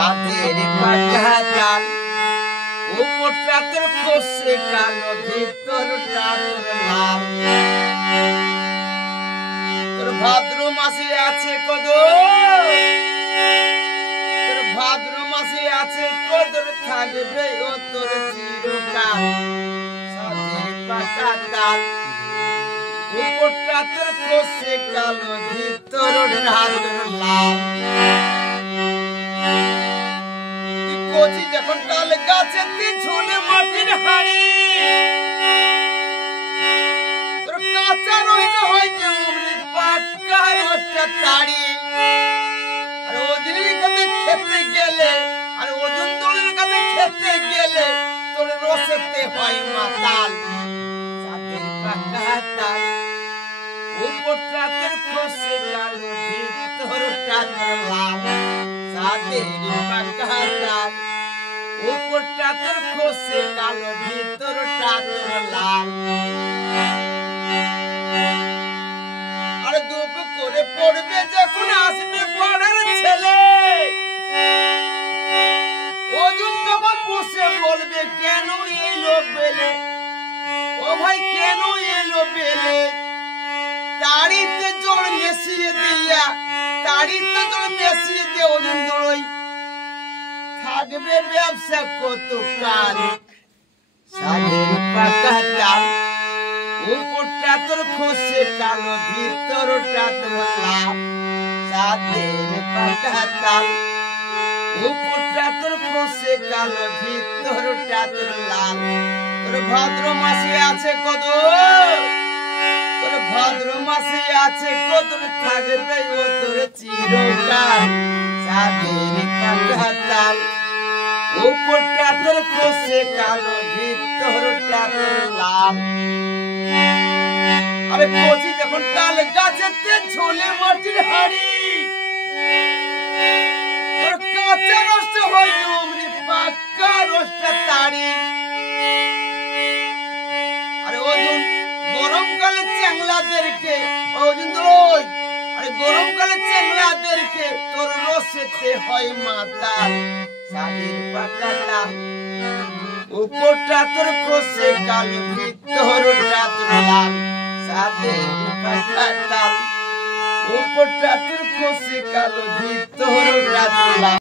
সাদের পাকা তাল উপরটা তোর খসে কালো ভিতরটা তোর লাল তোর ভাদ্র মাসে আছে কদর তোর ভাদ্র মাসে আছে কদর থাকবে ও তোর চিরকাল সাদের পাকা তাল উপরটা তোর খসে কালো ভিতরটা তোর লাল কচি যখন তাল গাছেতে ঝুলে মাটির হাড়ি তোর কাঁচা রস হয় যে অমৃত পাকা রসটা তাড়ি আর ওজনের কাছে খেতে গেলে আর ওজন দলের কাছে খেতে গেলে তোর রসেতে হয় মাতাল সাদের পাকা তাল উপরটা তোর খসে কালো ভিতরটা তোর লাল সাদের পাকা তাল উপরটা তোর খসে কালো ভিতরটা তোর লাল আর দুপ করে পড়বে যখন আসবে পাড়ার ছেলে ওজন তখন বসে বলবে কেন এলো বেলে ও ভাই কেন এলো বেলে তাড়িতে জল মেশিয়ে দিয়া তাড়িতে জল মেশিয়ে দিয়ে ওজন দড়ই থাকবে ব্যবসা কত কাল সাদের পাকা তাল উপরটা তোর খসে কালো ভিতরটা তোর লাল সাদের পাকা তাল উপরটা তোর খসে কালো ভিতরটা তোর লাল তোর ভাদ্র মাসে আছে কদর তোর ভাদ্র মাসে আছে কদর থাকবে ও তোর চিরকাল সাদের পাকা তাল উপরটা তোর খসে কালো ভিতরটা তোর লাল আরে কচি যখন তাল গাছেতে ঝোলে মাটির হাড়ি তোর কাঁচা রসটা হয় অমৃত পাকা রসটা তাড়ি আরে ওজন গরমকালে চ্যাংলাদেরকে ওজন দই আরে গরমকালে চ্যাংলাদেরকে তোর রসেতে হয় মাতাল সাদের পাকা তাল উপরটা তোর খসে কালো ভিতরটা তোর লাল সাদের পাকা তাল উপরটা তোর খসে কালো ভিতরটা তোর লাল।